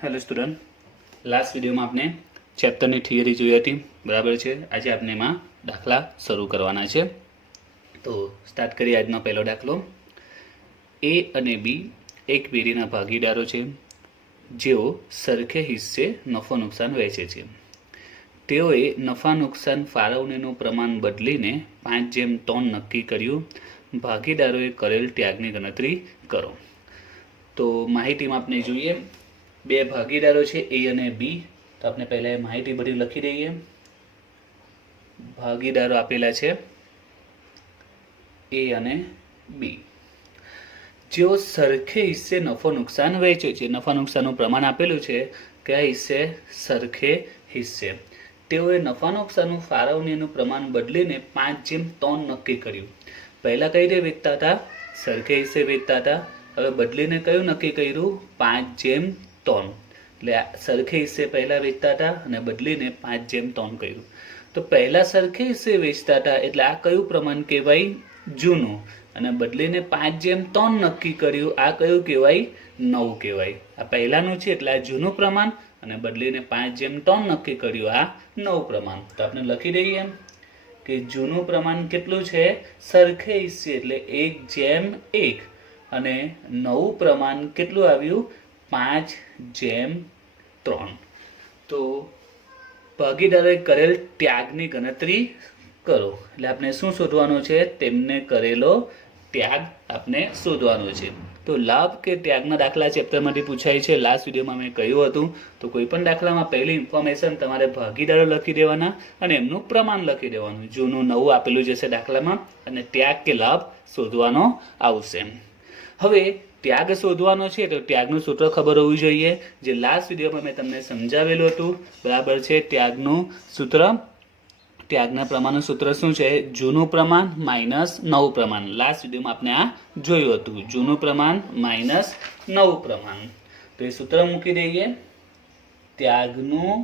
Hello student, last વિડીયોમાં આપણે ચેપ્ટરની theory જોઈ હતી, બરાબર છે. આજે આપણે એમાં દાખલા શરૂ કરવાના છે. તો સ્ટાર્ટ કરીએ આજનો પહેલો દાખલો. એ અને બી એક પેઢીના ભાગીદારો છે જેઓ સરખે હિસ્સે નફો નુકસાન વહેંચે છે. તેઓએ નફા નુકસાન ફાળવણીનું પ્રમાણ બદલીને 5:3 નક્કી કર્યું. ભાગીદારોએ કરેલ ત્યાગની ગણતરી કરો. તો માહિતીમાં આપણે જોઈએ, બે ભાગીદારો છે એ અને બી. તો આપણે પહેલા માહિતી બધી લખી દઈએ. ભાગીદારો આપેલા છે એ અને બી, જેઓ સરખે હિસ્સે નફો નુકસાન વહેંચે છે. નફા નુકસાનનું પ્રમાણ આપેલું છે, કયા હિસ્સે? સરખે હિસ્સે. તેઓએ નફા નુકસાનનું ફાળવણીનું પ્રમાણ બદલીને 5:3 નક્કી કર્યું. પહેલા કઈ રીતે વેચતા હતા? સરખે હિસ્સે વેચતા હતા. હવે બદલીને કયું નક્કી કર્યું? 5:3. એટલે સરખે હિસ્સે પહેલા વેચતા હતા અને બદલીને 5:3 કર્યું. તો પહેલા સરખે હિસ્સે વેચતા હતા એટલે આ કયું પ્રમાણ કહેવાય? જૂનું. અને બદલીને 5:3 નક્કી કર્યું, આ કયું કહેવાય? નવું કહેવાય. આ પહેલાનું છે એટલે આ જૂનું પ્રમાણ, અને બદલીને 5:3 નક્કી કર્યું, આ નવું પ્રમાણ. તો આપણે લખી દઈએ કે જૂનું પ્રમાણ કેટલું છે? સરખે હિસ્સે એટલે 1:1. અને નવું પ્રમાણ કેટલું આવ્યું? 5:3. તો ભાગીદારોએ કરેલ ત્યાગની ગણતરી કરો. એટલે આપણે શું શોધવાનું છે? તેમને કરેલો ત્યાગ આપણે શોધવાનો છે. તો લાભ કે ત્યાગના દાખલા ચેપ્ટરમાંથી પૂછાય છે. લાસ્ટ વિડીયોમાં મેં કહ્યું હતું. તો કોઈ પણ દાખલામાં પહેલી ઇન્ફોર્મેશન તમારે ભાગીદારો લખી દેવાના અને એમનું પ્રમાણ લખી દેવાનું. જૂનું નવું આપેલું જશે દાખલામાં, અને ત્યાગ કે લાભ શોધવાનો આવશે. હવે ત્યાગ શોધવાનો છે તો ત્યાગનું સૂત્ર ખબર હોવું જોઈએ, જે લાસ્ટ વિડીયોમાં મેં તમને સમજાવેલું હતું, બરાબર છે. ત્યાગનું સૂત્ર, ત્યાગના પ્રમાણનું સૂત્ર શું છે? જૂનું પ્રમાણ માઇનસ નવું પ્રમાણ. લાસ્ટ વિડીયોમાં આપણે આ જોયું હતું, જૂનું પ્રમાણ માઇનસ નવું પ્રમાણ. તો એ સૂત્ર મૂકી દઈએ. ત્યાગનું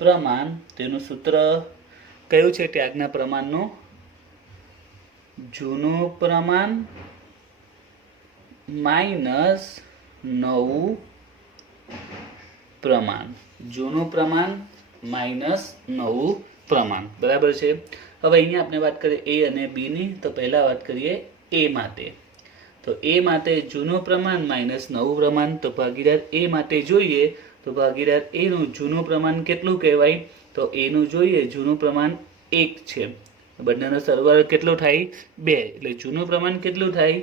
પ્રમાણ, તેનું સૂત્ર કયું છે? ત્યાગના પ્રમાણનું જૂનું પ્રમાણ માઇનસ નવું પ્રમાણ. જૂનું પ્રમાણ માઇનસ નવું પ્રમાણ, બરાબર છે. હવે અહીંયા આપણે વાત કરીએ એ અને બી ની. તો પહેલા વાત કરીએ એ માટે. તો એ માટે જૂનું પ્રમાણ માઇનસ નવું પ્રમાણ. તો ભાગીદાર એ માટે જોઈએ તો ભાગીદાર એ નું જૂનું પ્રમાણ કેટલું કહેવાય? તો એનું જોઈએ જૂનું પ્રમાણ 1 છે. બંનેનો સરવાળો કેટલો થાય? 2. એટલે જૂનું પ્રમાણ કેટલું થાય?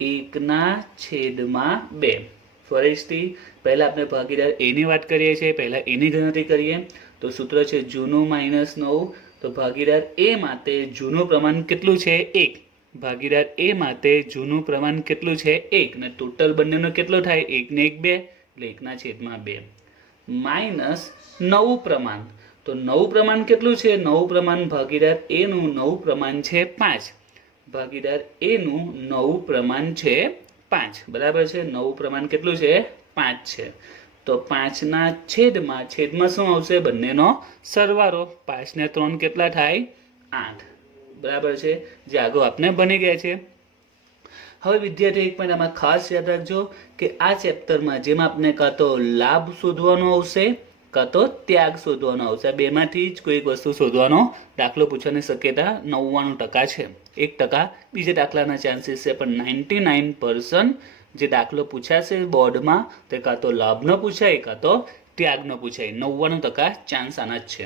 1/2. ફરીથી પહેલા આપણે ભાગીદાર એ ની વાત કરીએ છીએ, પહેલા એની ગણતરી કરીએ. તો સૂત્ર છે જૂનું માઇનસ નવું. તો ભાગીદાર એ માટે જૂનું પ્રમાણ કેટલું છે? 1. ભાગીદાર એ માટે જૂનું પ્રમાણ કેટલું છે? 1. ને ટોટલ બંનેનો કેટલો થાય? 1 ને 1 2, એટલે 1/2 માઇનસ નવું પ્રમાણ. તો નવું પ્રમાણ કેટલું છે? નવું પ્રમાણ ભાગીદાર એ નું નવું પ્રમાણ છે 5. ભાગીદાર એ નું નવું પ્રમાણ છે 5, બરાબર છે. નવું પ્રમાણ કેટલું છે? 5 છે. તો 5 છેદમાં શું આવશે? બંનેનો સરવાળો. 5 ને 3 કેટલા થાય? 8, બરાબર છે. જે આગળ આપણે બની ગયા છે. હવે વિદ્યાર્થી એક પોઈન્ટ આમાં ખાસ યાદ રાખજો કે આ ચેપ્ટરમાં જેમાં આપણે કાં તો લાભ શોધવાનો આવશે, કાં તો ત્યાગ શોધવાનો આવશે. આ બેમાંથી જ કોઈ એક વસ્તુ શોધવાનો દાખલો પૂછવાની શક્યતા 99% છે. 1% બીજા દાખલાના ચાન્સીસ છે, પણ 99% જે દાખલો પૂછાશે બોર્ડમાં તે કાં તો લાભનો પૂછાય કાં તો ત્યાગનો પૂછાય. 99% ચાન્સ આના જ છે.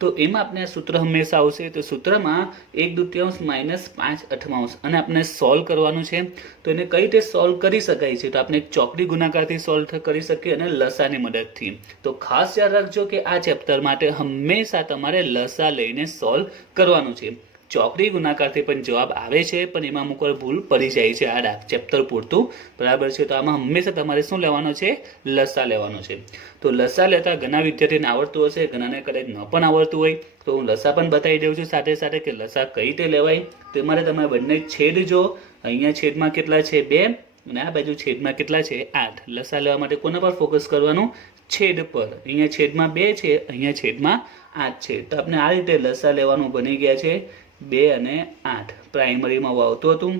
તો એમાં આપણે આ સૂત્ર હંમેશા આવશે. તો સૂત્રમાં 1/2 માઇનસ 5/8, અને આપણે સોલ્વ કરવાનું છે. તો એને કઈ રીતે સોલ્વ કરી શકાય છે? તો આપણે એક ચોકડી ગુણાકારથી સોલ્વ કરી શકીએ અને લસાની મદદથી. તો ખાસ યાદ રાખજો કે આ ચેપ્ટર માટે હંમેશા તમારે લસા લઈને સોલ્વ કરવાનું છે. ચોકડી ગુણાકારથી પણ જવાબ આવે છે, પણ એમાં અમુક વાર ભૂલ પડી જાય છે આ ચેપ્ટર પૂરતું, બરાબર છે. તો આમાં હંમેશા તમારે શું લેવાનો છે? લસા લેવાનો છે. તો લસા લેતા ઘણા વિદ્યાર્થીને આવડતું હશે, ઘણાને કદાચ ન પણ આવડતું હોય. તો હું લસા પણ બતાવી દઉં છું સાથે સાથે કે લસા કઈ રીતે લેવાય. તો તમારે તમે બંને છેદ જો, અહીંયા છેદમાં કેટલા છે? 2, અને આ બાજુ છેદમાં કેટલા છે? 8. લસા લેવા માટે કોના પર ફોકસ કરવાનું? છેદ પર. અહીંયા છેદમાં 2 છે, અહીંયા છેદમાં 8 છે. તો આપણે આ રીતે લસા લેવાનું બની ગયા છે 2 અને 8. પ્રાઇમરીમાં આવતું હતું,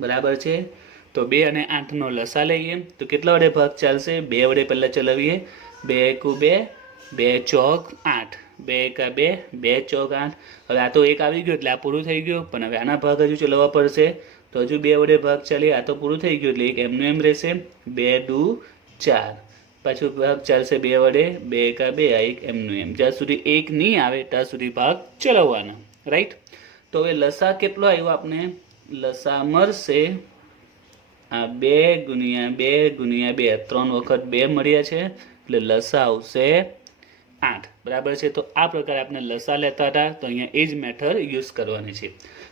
બરાબર છે. તો 2 અને 8નો લસા લઈએ તો કેટલા વડે ભાગ ચાલશે? 2 વડે પહેલાં ચલાવીએ. 2 એકુ 2, 2 ચોક 8, 2 એકા 2, 2 ચોક 8. હવે આ તો 1 આવી ગયો એટલે આ પૂરું થઈ ગયું, પણ હવે આના ભાગ હજુ ચલાવવા પડશે. તો હજુ 2 વડે ભાગ ચાલીએ, આ તો પૂરું થઈ ગયું એટલે 1 એમનું એમ રહેશે. 2 દુ 4, પાછું ભાગ ચાલશે 2 વડે. 2 એકા 2, આ 1 એમનું એમ. જ્યાં સુધી 1 નહીં આવે ત્યાં સુધી ભાગ ચલાવવાના. રાઈટ. તો હવે લસા કેટલો આવ્યો આપણે? લસા મળશે આ 2 ગુણ્યા 2 ગુણ્યા 2, 3 વખત 2 મળ્યા છે એટલે લસા આવશે 8. બરાબર છે. તો આ પ્રકારે આપણે લસા લેતા હતા, તો અહીંયા એ જ મેથડ યુઝ કરવાની છે.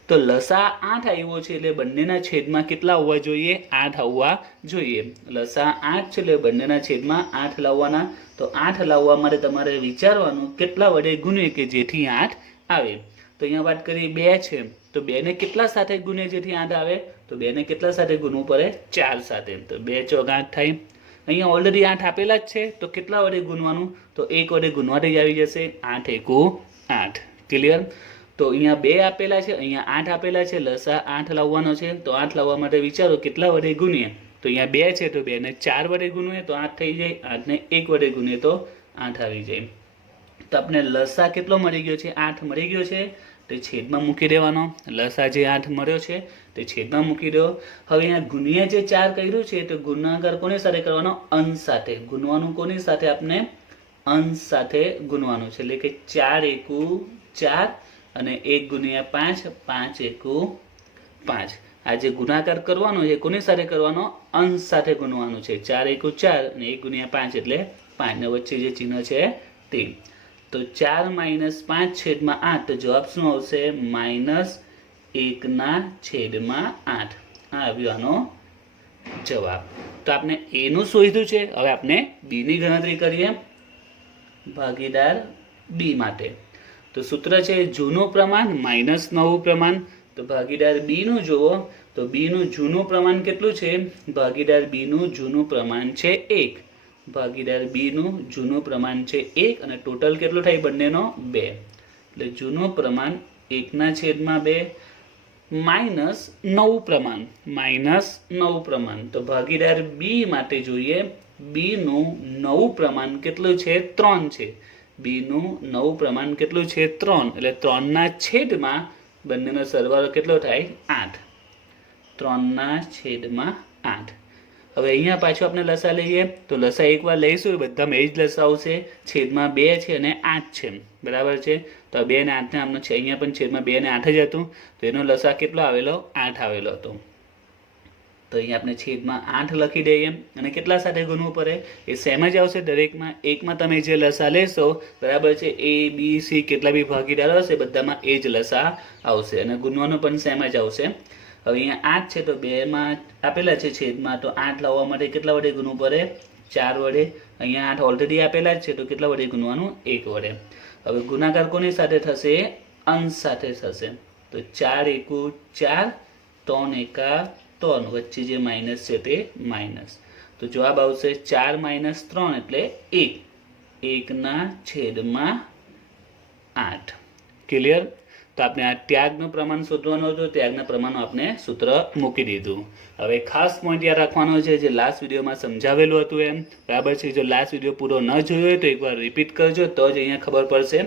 તો લસા 8 આવ્યો છે એટલે બંનેના છેદમાં કેટલા આવવા જોઈએ? 8 આવવા જોઈએ. લસા 8 છે એટલે બંનેના છેદમાં 8 લાવવાના. તો 8 લાવવા માટે તમારે વિચારવાનું કેટલા વડે ગુણીએ કે જેથી 8 આવે. તો અહીંયા વાત કરીએ 2 છે, તો 2 ને કેટલા સાથે ગુણીએ જેથી 8 આવે? તો 2 ને કેટલા સાથે ગુણવું પડે? 4 સાથે. તો 2 ચોક 8 થાય. અહીંયા ઓલરેડી 8 આપેલા જ છે, તો કેટલા વડે ગુણવાનું? તો 1 વડે ગુણવાથી આવી જશે. 8 એકુ 8. ક્લિયર? તો અહીંયા 2 આપેલા છે, અહીંયા 8 આપેલા છે, લસા 8 લાવવાનો છે. તો 8 લાવવા માટે વિચારો કેટલા વડે ગુણીએ? તો અહીંયા 2 છે, તો 2 ને 4 વડે ગુણીએ તો 8 થઈ જાય. 8 ને 1 વડે ગુણીએ તો 8 આવી જાય. તો આપણે લસા કેટલો મળી ગયો છે? 8 મળી ગયો છે. તે છેદમાં મૂકી દેવાનો. લસા જે 8 મળ્યો છે તે છેદમાં મૂકી દો. હવે અહીંયા ગુણ્યા જે 4 કર્યું છે તો ગુણાકાર કોની સાથે કરવાનો? અંશ સાથે. ગુણવાનું કોની સાથે? આપણે અંશ સાથે ગુણવાનું છે. એટલે કે 4 એકુ 4 અને 1 ગુણ્યા 5, 5 એકુ 5. આ જે ગુણાકાર કરવાનો છે કોની સાથે કરવાનો? અંશ સાથે ગુણવાનું છે. 4 એકુ 4 અને 1 ગુણ્યા 5 એટલે 5 ને વચ્ચે જે ચિહ્ન છે તે. તો 4 માઇનસ 5 છેદમાં 8, તો જવાબ શું આવશે? -1/8. આ આવ્યો આનો જવાબ. તો આપણે એ નું શોધ્યું છે. હવે આપણે બી ની ગણતરી કરીએ ભાગીદાર બી માટે. તો સૂત્ર છે જૂનું પ્રમાણ માઇનસ નવું પ્રમાણ. તો ભાગીદાર બી નું જુઓ તો બી નું જૂનું પ્રમાણ કેટલું છે? ભાગીદાર બી નું જૂનું પ્રમાણ છે 1. ભાગીદાર બી નું જૂનું પ્રમાણ છે 1 અને ટોટલ કેટલું થાય બંનેનો? 2. એટલે જૂનું પ્રમાણ 1/2 માઇનસ નવું પ્રમાણ તો ભાગીદાર બી માટે જોઈએ. બી નું નવું પ્રમાણ કેટલું છે? 3 છે. બી નું નવું પ્રમાણ કેટલું છે? 3. એટલે 3/8 બંનેનો સરવાળો કેટલો થાય? 8. 3/8. હવે અહીંયા પાછું આપણે લસા લઈએ તો લસા એકવાર લઈશું, બધામાં એ જ લસા આવશે. છેદમાં 2 છે અને 8 છે. બરાબર છે. તો 2 ને 8 ને આમનો છે, અહીંયા પણ છેદમાં 2 ને 8 જ હતું. તો એનો લસા કેટલો આવેલો? 8 આવેલો હતો. તો અહીંયા આપણે છેદમાં 8 લખી દઈએ અને કેટલા સાથે ગુણવું પડે? એ સેમ જ આવશે દરેકમાં. એકમાં તમે જે લસા લેશો, બરાબર છે, એ બી સી કેટલા બી ભાગીદારો હશે બધામાં એ જ લસા આવશે અને ગુણવાનું પણ સેમ જ આવશે. હવે અહીંયા 8 છે તો 2માં આપેલા છે છેદમાં, તો 8 લાવવા માટે કેટલા વડે ગુણવું પડે? 4 વડે. અહીંયા 8 ઓલરેડી આપેલા જ છે તો કેટલા વડે ગુણવાનું? 1 વડે. હવે ગુણાકાર કોની સાથે થશે? અંશ સાથે થશે. તો 4 એકુ 4, 3 એકા 3, વચ્ચે જે માઇનસ છે તે માઇનસ. તો જવાબ આવશે 4 - 3 એટલે 1. 1/8. ક્લિયર? તો આપણે આ ત્યાગનું પ્રમાણ શોધવાનું હતું. ત્યાગના પ્રમાણનું આપણે સૂત્ર મૂકી દીધું. હવે ખાસ પોઈન્ટ યાદ રાખવાનો છે જે લાસ્ટ વિડીયોમાં સમજાવેલું હતું એમ. બરાબર છે. જો લાસ્ટ વિડીયો પૂરો ન જોયો હોય તો એકવાર રિપીટ કરજો, તો જ અહીંયા ખબર પડશે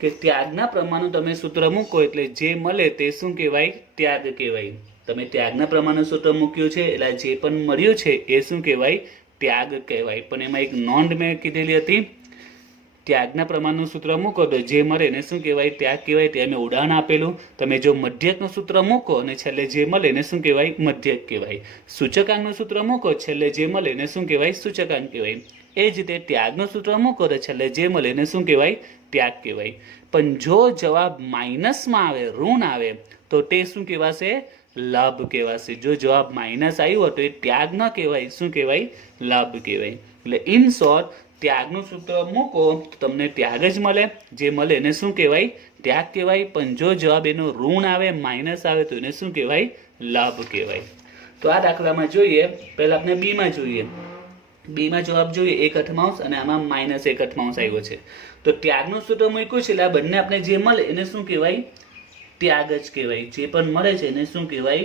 કે ત્યાગના પ્રમાણનું તમે સૂત્ર મૂકો એટલે જે મળે તે શું કહેવાય? ત્યાગ કહેવાય. તમે ત્યાગના પ્રમાણનું સૂત્ર મૂક્યું છે એટલે જે પણ મળ્યું છે એ શું કહેવાય? ત્યાગ કહેવાય. પણ એમાં એક નોંધ મેં કીધેલી હતી, ત્યાગના પ્રમાણનું સૂત્ર મૂકો તો જે મળે એને શું કહેવાય? ત્યાગ કહેવાય. તે અમે ઉદાહરણ આપેલું. તમે જો મધ્યકનું સૂત્ર મૂકો અને છેલ્લે જે મળે એને શું કહેવાય? મધ્યક કહેવાય. સૂચકાંકનું સૂત્ર મૂકો, છેલ્લે જે મળે એને શું કહેવાય? સૂચકાંક કહેવાય. એ જ રીતે ત્યાગનું સૂત્ર મૂકો તો છેલ્લે જે મળે એને શું કહેવાય? ત્યાગ કહેવાય. પણ જો જવાબ માઇનસમાં આવે, ઋણ આવે, તો તે શું કહેવાશે? લાભ કહેવાશે. જો જવાબ માઇનસ આવ્યો તો એ ત્યાગ ન કહેવાય, શું કહેવાય? લાભ કહેવાય. એટલે ઇન શોર્ટ ત્યાગનું સૂત્ર મૂકો તો તમને ત્યાગ જ મળે. જે મળે એને શું કહેવાય? ત્યાગ કહેવાય. પણ જો જવાબ એનો ઋણ આવે, માઇનસ આવે તો એને શું કહેવાય? લાભ કહેવાય. તો આ દાખલામાં જોઈએ, પહેલા આપણે બીમાં જોઈએ. બીમાં જવાબ જોઈએ 1/8 અને આમાં -1/8 આવ્યો છે. તો ત્યાગનું સૂત્ર મૂક્યું છે એટલે આ બંને આપણે જે મળે એને શું કહેવાય? ત્યાગ જ કહેવાય. જે પણ મળે છે એને શું કહેવાય?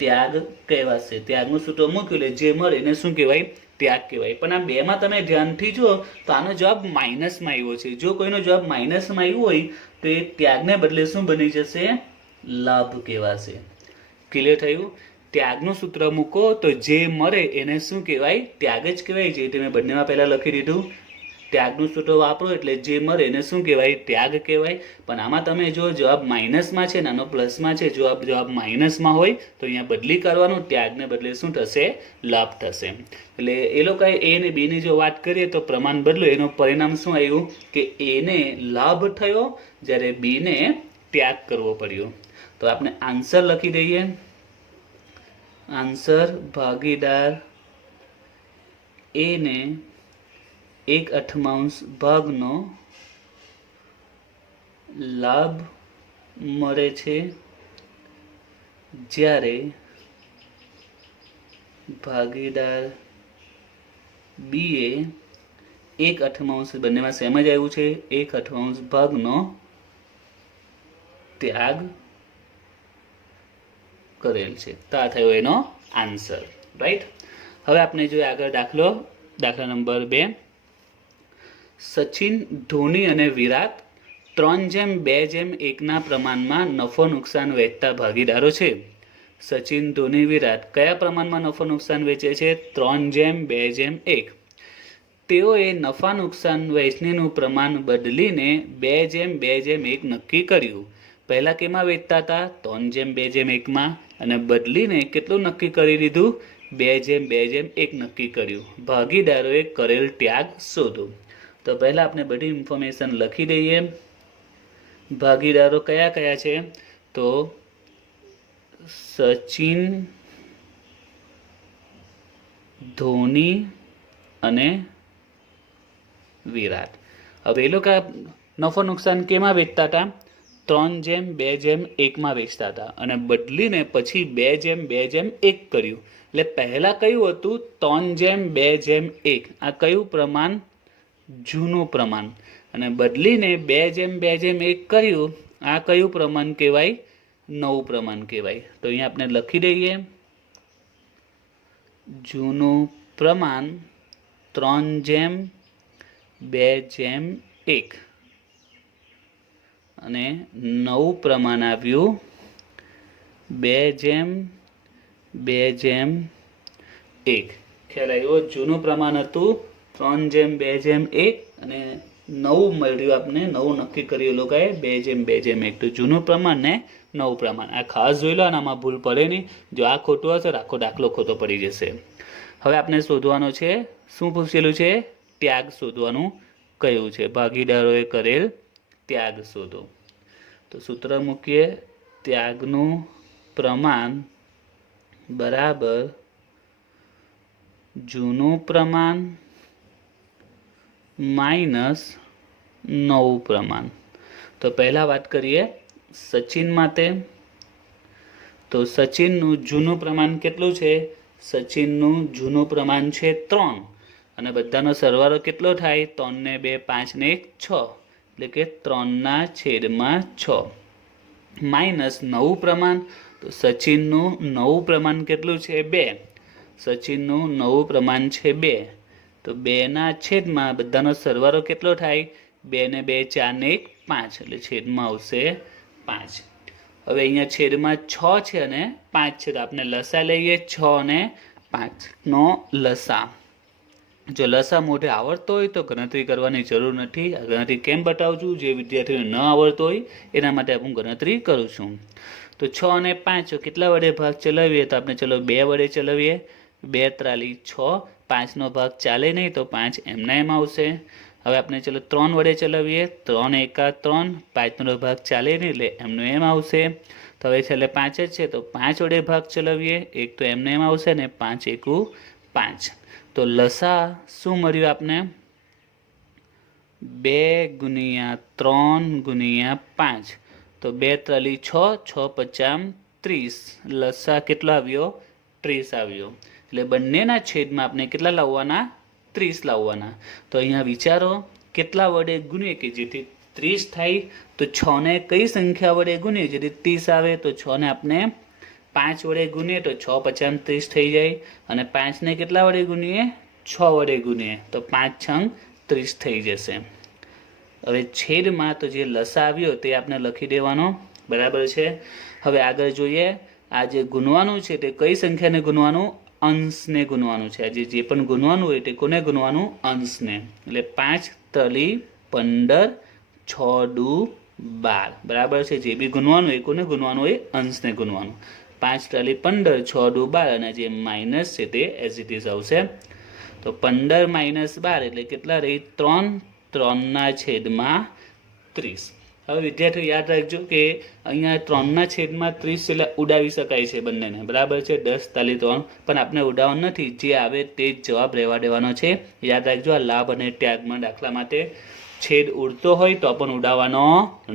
ત્યાગ કહેવાશે. ત્યાગનું સૂત્ર મૂક્યું એટલે જે મળે એને શું કહેવાય? ત્યાગ કહેવાય. પણ આ બેમાં તમે ધ્યાનથી જુઓ તો આનો જવાબ માઇનસમાં આવ્યો છે. જો કોઈનો જવાબ માઇનસમાં આવ્યો હોય તો એ ત્યાગને બદલે શું બની જશે? લાભ કહેવાશે. ક્લિયર થયું? ત્યાગનું સૂત્ર મૂકો તો જે મળે એને શું કહેવાય? ત્યાગ જ કહેવાય. જે તમે બંનેમાં પહેલા લખી દીધું. ત્યાગનું સૂત્ર વાપરો એટલે જે મળે એને શું કહેવાય? ત્યાગ કહેવાય. પણ આમાં તમે જો જવાબ માઇનસમાં છે, નાનો પ્લસમાં છે, જો જવાબ માઇનસમાં હોય તો અહીંયા બદલી કરવાનું, ત્યાગને બદલે શું થશે? લાભ થશે. એટલે એ લોકોએ એ અને બી ની જો વાત કરીએ તો પ્રમાણ બદલો, એનું પરિણામ શું આવ્યું કે એને લાભ થયો જ્યારે બી ને ત્યાગ કરવો પડ્યો. તો આપણે આન્સર લખી દઈએ. આન્સર ભાગીદાર એ ને 1/8 ભાગનો લાભ મળે છે જ્યારે ભાગીદાર બી એ 1/8, બંનેમાં સેમ જ આવ્યું છે, 1/8 ભાગનો ત્યાગ કરેલ છે. તો આ થયો એનો આન્સર. રાઈટ. હવે આપણે જોઈએ આગળ દાખલા નંબર 2. સચિન, ધોની અને વિરાટ 3:2:1 પ્રમાણમાં નફો નુકસાન વેચતા ભાગીદારો છે. સચિન, ધોની, વિરાટ કયા પ્રમાણમાં નફો નુકસાન વેચે છે? 3:2:1. તેઓએ નફા નુકસાન વહેંચણીનું પ્રમાણ બદલીને 2:2:1 નક્કી કર્યું. પહેલા કેમાં વેચતા હતા? 3:2:1 અને બદલીને કેટલું નક્કી કરી દીધું? 2:2:1 નક્કી કર્યું. ભાગીદારોએ કરેલ ત્યાગ શોધો. તો પહેલા આપણે બધી ઇન્ફોર્મેશન લખી દઈએ. ભાગીદારો કયા કયા છે? તો સચિન, ધોની અને વિરાટ. હવે એ લોકો નફો નુકસાન કેમાં વેચતા હતા? 3:2:1 વેચતા હતા અને બદલીને પછી 2:2:1 કર્યું. એટલે પહેલા કયું હતું? 3:2:1. આ કયું પ્રમાણ? જૂનું પ્રમાણ. અને બદલીને 2:2:1 કર્યું. આ કયું પ્રમાણ કહેવાય? નવું પ્રમાણ કહેવાય. તો અહીંયા આપણે લખી દઈએ જૂનું પ્રમાણ 3:2:1 અને નવું પ્રમાણ આવ્યું 2:2:1. ખ્યાલ આવ્યો? જૂનું પ્રમાણ હતું 3:2:1 અને નવું મળ્યું આપણે, નવું નક્કી કર્યું લોકોએ 2:2:1. તો જૂનું પ્રમાણ ને નવું પ્રમાણ આ ખાસ જોઈ લો અને આમાં ભૂલ પડે નહીં. જો આ ખોટું હશે તો આખો દાખલો ખોટો પડી જશે. હવે આપણે શોધવાનો છે, શું પૂછેલું છે? ત્યાગ શોધવાનું કહ્યું છે. ભાગીદારોએ કરેલ ત્યાગ શોધો. તો સૂત્ર મૂકીએ. ત્યાગનું પ્રમાણ બરાબર જૂનું પ્રમાણ માઇનસ નવું પ્રમાણ. તો પહેલા વાત કરીએ સચિન માટે. તો સચિનનું જૂનું પ્રમાણ કેટલું છે? સચિનનું જૂનું પ્રમાણ છે 3 અને બધાનો સરવાળો કેટલો થાય? 3 ને 2 5 ને 1 6, એટલે કે 3/6 માઇનસ નવું પ્રમાણ. તો સચિનનું નવું પ્રમાણ કેટલું છે? 2. સચિનનું નવું પ્રમાણ છે 2. તો 2/6 બધાનો સરવાળો કેટલો થાય? 2 ને 2 4 ને 1 5, એટલે છેદમાં આવશે 5. હવે અહીંયા છેદમાં 6 છે અને 5 છે. તો આપણે લસા લઈએ 6 અને 5 નો લસા. જો લસા મોઢે આવડતો હોય તો ગણતરી કરવાની જરૂર નથી. આ ગણતરી કેમ બતાવું છું? જે વિદ્યાર્થીઓને ન આવડતો હોય એના માટે હું ગણતરી કરું છું. તો 6 અને 5 કેટલા વડે ભાગ ચલાવીએ? તો આપણે ચલો 2 વડે ચલાવીએ. 2 ત્રાલી 6, 5નો ભાગ ચાલે નહીં તો 5 એમના એમ આવશે. હવે આપણે ચલો 3 વડે ચલાવીએ. 3 એકા 3, 5નો ભાગ ચાલે નહીં એટલે એમનો એમ આવશે. તો હવે છેલ્લે 5 જ છે તો 5 વડે ભાગ ચલાવીએ. 1 તો એમને એમ આવશે ને 5 એકુ 5. તો લસા શું મળ્યું આપને? 2 × 3 × 5. તો 2 ત્રાલી 6, 6 5 30. લસા કેટલો આવ્યો? 30 આવ્યો. એટલે બંનેના છેદમાં આપણે કેટલા લાવવાના? 30 લાવવાના. તો અહીંયા વિચારો કેટલા વડે ગુણીએ કે જેથી 30 થાય. તો 6 ને કઈ સંખ્યા વડે ગુણીએ જેથી 30 આવે? તો 6 ને આપણે 5 વડે ગુણીએ તો 6 પચાસ 30 થઈ જાય, અને 5ને કેટલા વડે ગુણીએ? 6 વડે ગુણીએ તો 5 છંગ 30 થઈ જશે. હવે છેદમાં તો જે લસા આવ્યો તે આપણે લખી દેવાનો, બરાબર છે. હવે આગળ જોઈએ, આ જે ગુણવાનું છે તે કઈ સંખ્યાને ગુણવાનું? અંશને ગુણવાનું છે. આજે જે પણ ગુણવાનું હોય તે કોને ગુણવાનું? અંશને. એટલે 5 તલી 15 6 દુ 12, બરાબર છે. જે બી ગુણવાનું હોય કોને ગુણવાનું હોય? અંશને ગુણવાનું. 5 તલી 15 6 દુ 12, અને જે માઇનસ છે તે એઝ ઇટ ઇઝ આવશે. તો 15 માઇનસ 12 એટલે કેટલા રહી? 3. 3ના છેદમાં 30. હવે વિદ્યાર્થીઓ યાદ રાખજો કે અહીંયા 3ના છેદમાં 30 એટલે ઉડાવી શકાય છે બંનેને, બરાબર છે. 10 તાલી 3, પણ આપણે ઉડાવવાનું નથી, જે આવે તે જ જવાબ રહેવા દેવાનો છે. યાદ રાખજો, આ લાભ અને ત્યાગમાં દાખલા માટે છેદ ઉડતો હોય તો પણ ઉડાવવાનો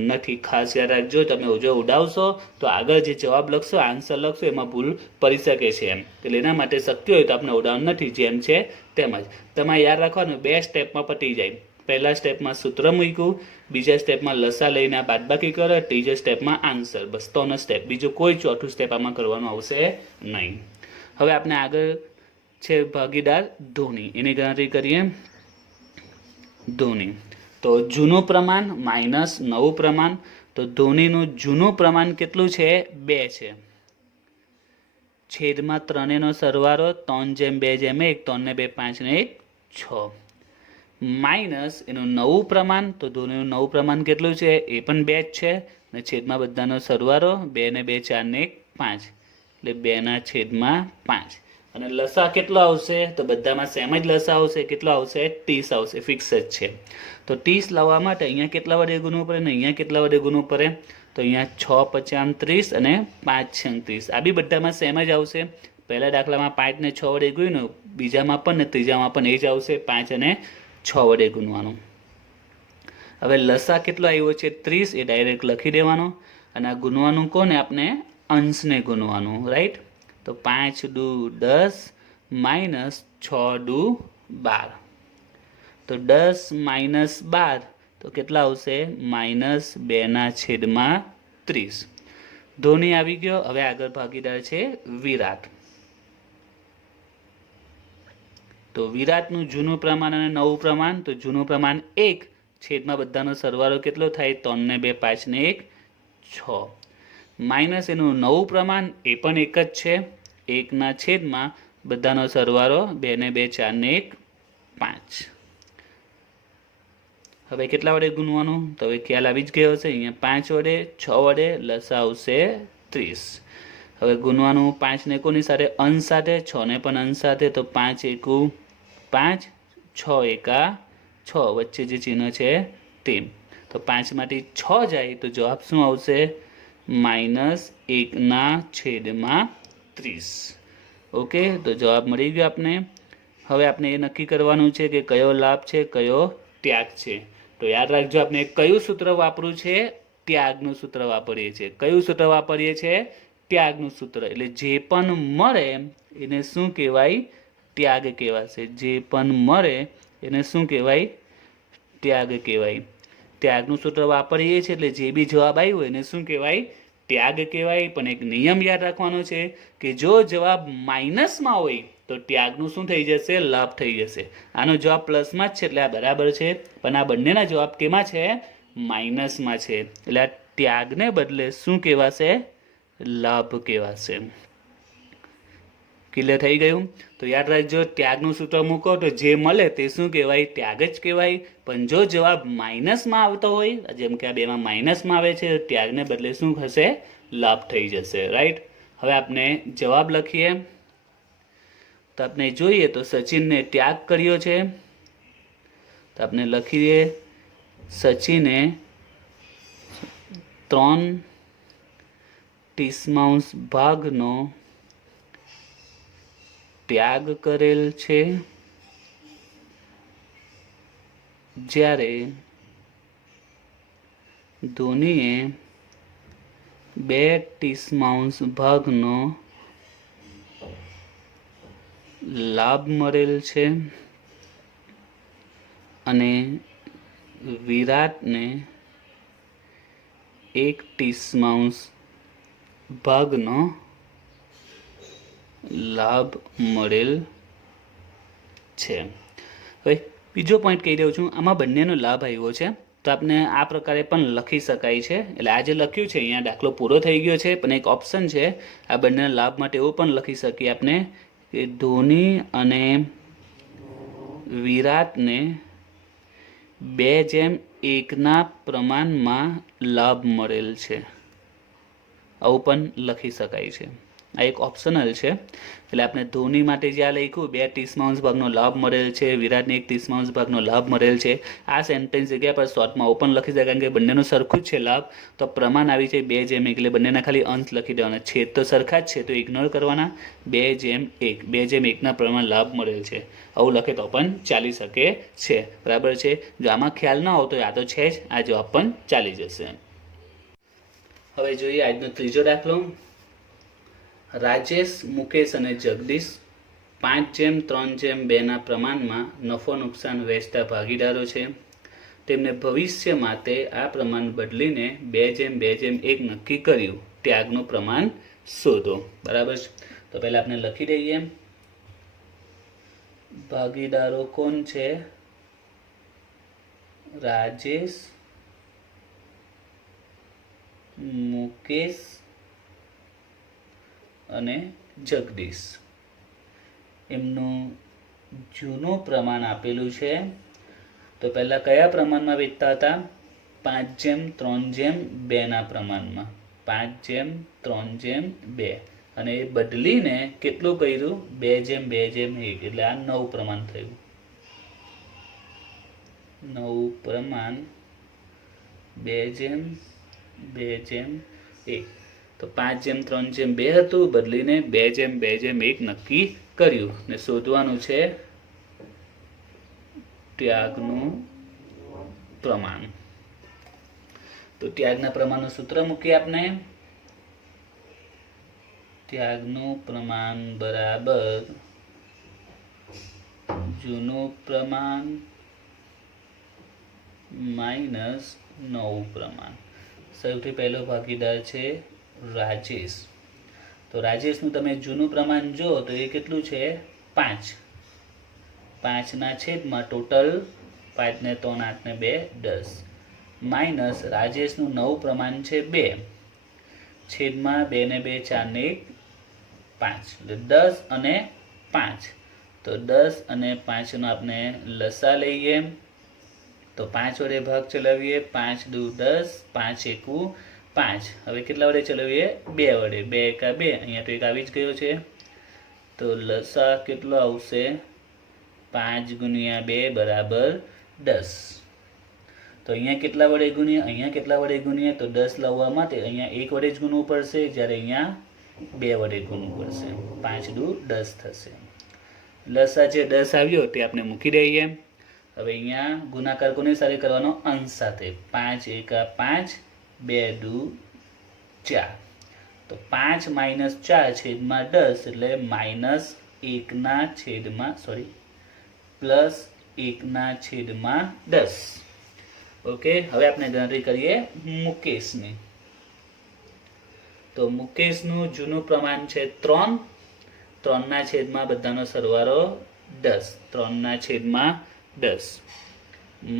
નથી, ખાસ યાદ રાખજો. તમે જો ઉડાવશો તો આગળ જે જવાબ લખશો, આન્સર લખશો, એમાં ભૂલ પડી શકે છે એમ. એટલે એના માટે શક્ય હોય તો આપણે ઉડાવવાનું નથી, જેમ છે તેમજ. તમારે યાદ રાખવાનું 2 સ્ટેપમાં પતી જાય. પહેલા સ્ટેપમાં સૂત્ર મૂક્યું, બીજા સ્ટેપમાં લસા લઈને બાદબાકી કરે, ત્રીજા સ્ટેપમાં આન્સર. બસ 3 સ્ટેપ, બીજું કોઈ ચોથું સ્ટેપ આમાં કરવાનું આવશે નહીં. હવે આપણે આગળ છે ભાગીદાર ધોની, એની ગણતરી કરીએ. ધોની તો જૂનું પ્રમાણ માઇનસ નવું પ્રમાણ. તો ધોનીનું જૂનું પ્રમાણ કેટલું છે? 2 છે. છેદમાં 3નો સરવાળો 3/2/1, 3 ને 2 5 ને 1 6, માઇનસ એનું નવું પ્રમાણ. તો ધોનીનું નવું પ્રમાણ કેટલું છે? એ પણ 2 જ છે, અને છેદમાં બધાનો સરવાળો 2 ને 2 4 ને 1 5, એટલે 2ના છેદમાં 5. અને લસા કેટલો આવશે? તો બધામાં સેમ જ લસા આવશે. કેટલો આવશે? 30 આવશે, ફિક્સ જ છે. તો 30 લાવવા માટે અહીંયા કેટલા વડે ગુણવું પડે ને અહીંયા કેટલા વડે ગુણવું પડે? તો અહીંયા 6 50 30 અને 5 36, આ બી બધામાં સેમ જ આવશે. પહેલા દાખલામાં 5 ને 6 વડે ગુણ્યું, બીજામાં પણ ને ત્રીજામાં પણ એ જ આવશે, 5 અને 6 વડે ગુણવાનું. હવે લસા કેટલો આવ્યો છે? 30, એ ડાયરેક્ટ લખી દેવાનો. અને આ ગુણવાનું કોને? આપણે અંશને ગુણવાનું, રાઈટ. તો 5 દુ 10 માઇનસ 6 દુ 12. તો 10 માઇનસ 12 તો કેટલા આવશે? માઇનસ 2ના છેદમાં 30. ધોની આવી ગયો. હવે આગળ ભાગીદાર છે વિરાટ. તો વિરાટનું જૂનું પ્રમાણ અને નવું પ્રમાણ. તો જૂનું પ્રમાણ 1, છેદમાં બધાનો સરવાળો કેટલો થાય? 3 ને 2 5 ને 1 6, માઇનસ એનું નવું પ્રમાણ, એ પણ 1 જ છે. 1ના છેદમાં બધાનો સરવાળો 2 ને 2 4 ને 1 5. હવે કેટલા વડે ગુણવાનું? તો હવે ખ્યાલ આવી જ ગયો હશે. અહીંયા 5 વડે 6 વડે લસા આવશે 30. હવે ગુણવાનું 5 ને કોની સાથે? અંશ સાથે. 6 ને પણ અંશ સાથે. તો 5 એકુ 5, 6 એકા 6, વચ્ચે જે ચિહ્ન છે તે. તો 5માંથી 6 જાય તો જવાબ શું આવશે? માઇનસ 1ના છેદમાં 30. ઓકે, તો જવાબ મળી ગયો આપને. હવે આપણે એ નક્કી કરવાનું છે કે કયો લાભ છે, કયો ત્યાગ છે. તો યાદ રાખજો, આપણે કયું સૂત્ર વાપરવું છે? ત્યાગનું સૂત્ર વાપરીએ છીએ. કયું સૂત્ર વાપરીએ છીએ? ત્યાગનું સૂત્ર. એટલે જે પણ મળે એને શું કહેવાય? ત્યાગ કહેવાશે. જે પણ મળે એને શું કહેવાય? ત્યાગ કહેવાય. ત્યાગનું સૂત્ર વાપરીએ છીએ એટલે જે બી જવાબ આવ્યો એને શું કહેવાય? ત્યાગ કહેવાય. પણ એક નિયમ યાદ રાખવાનો છે કે જો જવાબ માઇનસમાં હોય તો ત્યાગનું શું થઈ જશે? લાભ થઈ જશે. આનો જવાબ પ્લસમાં જ છે એટલે આ બરાબર છે, પણ આ બંનેના જવાબ કેમાં છે? માઇનસમાં છે. એટલે આ ત્યાગને બદલે શું કહેવાશે? લાભ કહેવાશે. ક્લિયર થઈ ગયું? તો યાદ રાખજો, ત્યાગનું સૂત્ર મૂકો તો જે મળે તે શું કહેવાય? ત્યાગ જ કહેવાય. પણ જો જવાબ માઇનસમાં આવતો હોય, જેમ કે આ બેમાં માઇનસમાં આવે છે, ત્યાગને બદલે શું થશે? લાભ થઈ જશે, રાઈટ. હવે આપણે જવાબ લખીએ. તો આપણે જોઈએ તો સચિનને ત્યાગ કર્યો છે. તો આપણે લખીએ સચિને 3/30 ભાગનો ત્યાગ કરેલ છે, જ્યારે ધોનીએ 2/30 ભાગનો લાભ મળેલ છે અને વિરાટને 1/30 ભાગનો લાભ મળેલ છે। હવે બીજો પોઈન્ટ કહી રહ્યો છું, આમાં બંનેનો લાભ આવ્યો છે તો આપણે આ પ્રકારે પણ લખી શકાય છે। એટલે આ જે લખ્યું છે અહીંયા દાખલો પૂરો થઈ ગયો છે, પણ એક ઓપ્શન છે આ બંનેના લાભ માટે એવું પણ લખી શકીએ આપણે કે ધોની અને વિરાટને 2:1 પ્રમાણમાં લાભ મળેલ છે, આવું પણ લખી શકાય છે। આ એક ઓપ્શનલ છે। એટલે આપણે ધોની માટે જ્યાં લખ્યું 2/30 ભાગનો લાભ મળેલ છે, વિરાટને 1/30 ભાગનો લાભ મળેલ છે, આ સેન્ટેન્સ જગ્યા પર શોર્ટમાં ઓપન લખી શકાય, કારણ કે બંનેનું સરખું જ છે લાભ, તો પ્રમાણ આવી છે 2:1, એટલે બંનેના ખાલી અંશ લખી દેવાના, છેદ તો સરખા જ છે તો ઇગ્નોર કરવાના, 2:1, 2:1 પ્રમાણ લાભ મળેલ છે, આવું લખે તો પણ ચાલી શકે છે। બરાબર છે। જો આમાં ખ્યાલ ન આવતો આ તો છે જ, આ જવાબ પણ ચાલી જશે। હવે જોઈએ આજનો ત્રીજો દાખલો। રાજેશ, મુકેશ અને જગદીશ 5:3:2 પ્રમાણમાં નફો નુકસાન વહેંચતા ભાગીદારો છે। તેમને ભવિષ્ય માટે આ પ્રમાણ બદલીને 2:2:1 નક્કી કર્યું, ત્યાગનું પ્રમાણ શોધો। બરાબર છે। તો પહેલા આપણે લખી દઈએ, ભાગીદારો કોણ છે? રાજેશ, મુકેશ અને જગદીશ। એમનું જૂનું પ્રમાણ આપેલું છે। તો પહેલા કયા પ્રમાણમાં વેચતા હતા? 5:3:2 પ્રમાણમાં, 5:3:2, અને એ બદલીને કેટલું કર્યું? 2:2:1, એટલે આ નવું પ્રમાણ થયું, નવું પ્રમાણ 2:2:1। તો 5:3:2 હતું, બદલીને 2:2:1 નક્કી કર્યું, ને શોધવાનું છે ત્યાગનું પ્રમાણ। તો ત્યાગના પ્રમાણનું સૂત્ર મૂકીએ આપણે, ત્યાગનું પ્રમાણ બરાબર જૂનું પ્રમાણ માઇનસ નવું પ્રમાણ। સૌથી પહેલો ભાગીદાર છે રાજેશ। તો રાજેશનું તમે જૂનું પ્રમાણ જો તો એ કેટલું છે? 5, 5ના છેદમાં ટોટલ 5 ને 3 8 ને 2 10, માઇનસ રાજેશનું નવું પ્રમાણ છે 2, છેદમાં 2 ને 2 4 ને 1 5, એટલે 10 અને 5। તો 10 અને 5 નો આપણે લસા લઈએ, તો 5 વડે ભાગ ચલાવીએ, 5 દુ 10, 5 એકુ 5। હવે કેટલા વડે ચલાવીએ? 2 વડે, 2 એકા 2, અહીંયા તો એક આવી જ ગયો છે, તો લસા કેટલો આવશે? 5 ગુણ્યા 2 બરાબર 10। તો અહીંયા કેટલા વડે ગુણીએ? અહીંયા કેટલા વડે ગુણીએ? તો 10 લાવવા માટે અહીંયા 1 વડે જ ગુણવું પડશે, જ્યારે અહીંયા 2 વડે ગુણવું પડશે, 5 દુ 10 થશે। લસા જે 10 આવ્યો તે આપણે મૂકી દઈએ। હવે અહીંયા ગુણાકાર કોની સાથે કરવાનો? અંશ સાથે, 5 એકા 5, 2 દુ 4, તો 5 માઇનસ 4 છેદમાં 10, એટલે પ્લસ 1/10। ઓકે, હવે આપણે ગણતરી કરીએ મુકેશની। તો મુકેશનું જૂનું પ્રમાણ છે 3, 3ના છેદમાં બધાનો સરવાળો 10, 3/10,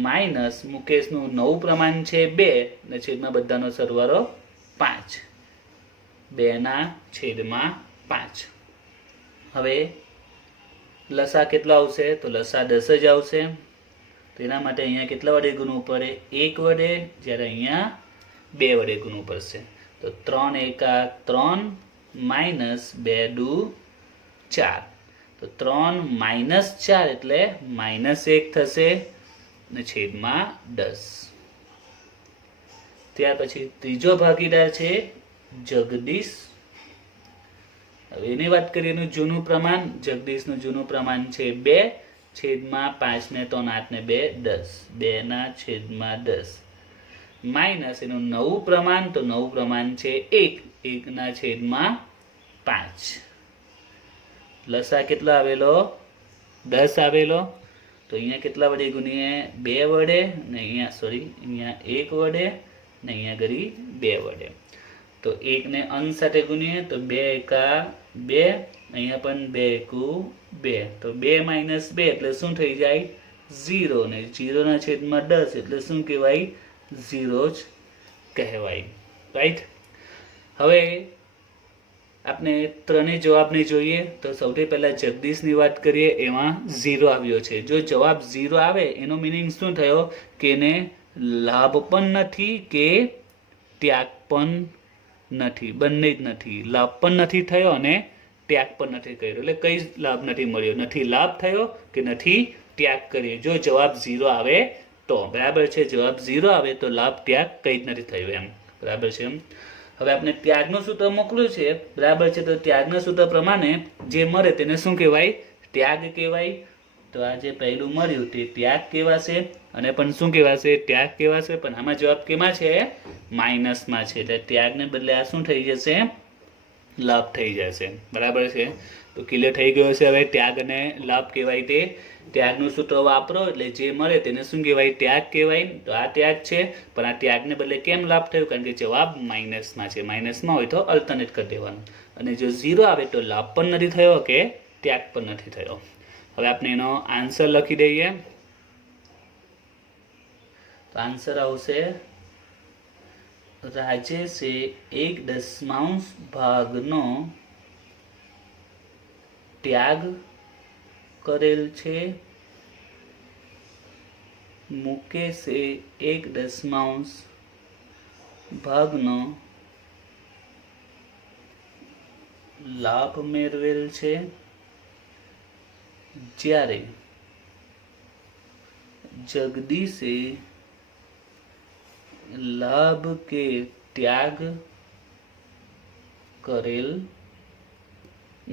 માઇનસ મુકેશનું નવું પ્રમાણ છે 2 ને છેદમાં બધાનો સરવાળો 5, 2/5। હવે લસા કેટલો આવશે? તો લસા 10 જ આવશે। તો એના માટે અહીંયા કેટલા વડે ગુણવું પડે? 1 વડે, જ્યારે અહીંયા 2 વડે ગુણવું પડશે। તો 3 એકા 3 માઇનસ 2 દુ 4, તો 3 માઇનસ 4 એટલે -1 થશે, ને છેદમાં 10। ત્યાર પછી ત્રીજો ભાગીદાર છે જગદીશ। હવે એની વાત કરીએ એનું જૂનું પ્રમાણ, જગદીશનું જૂનું પ્રમાણ છે 2, છેદમાં 5 ને 3 8 ને 2 10, 2/10, માઇનસ એનું નવું પ્રમાણ, તો નવું પ્રમાણ છે 1, 1/5। લસા કેટલો આવેલો? 10 આવેલો। તો અહીંયા કેટલા વડે ગુણીએ? 2 વડે, ને અહીંયા 1 વડે, ને અહીંયા ઘડી 2 વડે। તો 1 ને અંશ સાથે ગુણીએ તો 2 એકા 2, અહીંયા પણ 2 એકુ 2, તો 2 માઇનસ 2 એટલે શું થઈ જાય 0, ને 0 ના છેદમાં 10 એટલે શું કહેવાય 0 જ કહેવાય. રાઈટ. હવે આપણે ત્રણેય જવાબને જોઈએ તો સૌથી પહેલા જગદીશની વાત કરીએ. એમાં 0 આવ્યો છે. જો જવાબ 0 આવે એનો મિનિંગ શું થયો કે એને લાભ પણ નથી કે ત્યાગ પણ નથી, બંને જ નથી. લાભ પણ નથી થયો અને ત્યાગ પણ નથી કર્યો. એટલે કઈ લાભ નથી મળ્યો, નથી લાભ થયો કે નથી ત્યાગ કર્યો. જો જવાબ 0 આવે તો બરાબર છે. જવાબ 0 આવે તો લાભ ત્યાગ કઈ જ નથી થયું એમ. બરાબર છે. હવે આપણે ત્યાગનું સૂત્ર મોકલ્યું છે. બરાબર છે. તો ત્યાગના સૂત્ર પ્રમાણે જે મળે તેને શું કહેવાય ત્યાગ કહેવાય. તો આ જે પહેલું મળ્યું તે ત્યાગ કહેવાશે અને પણ શું કહેવાશે ત્યાગ કહેવાશે. પણ આમાં જવાબ કેમાં છે માઇનસમાં છે. એટલે ત્યાગને બદલે આ શું થઈ જશે લાભ થઈ જશે. બરાબર છે. તો ક્લિયર થઈ ગયો છે. હવે ત્યાગ અને લાભ કહેવાય તે ત્યાગનું સૂત્ર વાપરો એટલે જે મળે તેને શું કહેવાય ત્યાગ કહેવાય. તો આ ત્યાગ છે પણ આ ત્યાગને બદલે કેમ લાભ થયો કારણ કે જવાબ માઇનસમાં છે. માઇનસમાં હોય તો અલ્ટરનેટ કરી દેવાનું. અને જો 0 આવે તો લાભ પણ નથી થયો કે ત્યાગ પણ નથી થયો. હવે આપણે એનો આન્સર લખી દઈએ. તો આન્સર આવશે રાજેશે 1/10 ભાગનો ત્યાગ કરેલ છે. મુકેશે 1/10 ભાગનો લાભ મેળવેલ છે. જ્યારે જગદીશે લાભ કે ત્યાગ કરેલ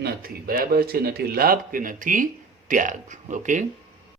નથી. બરાબર છે. નથી લાભ કે નથી ત્યાગ. ઓકે.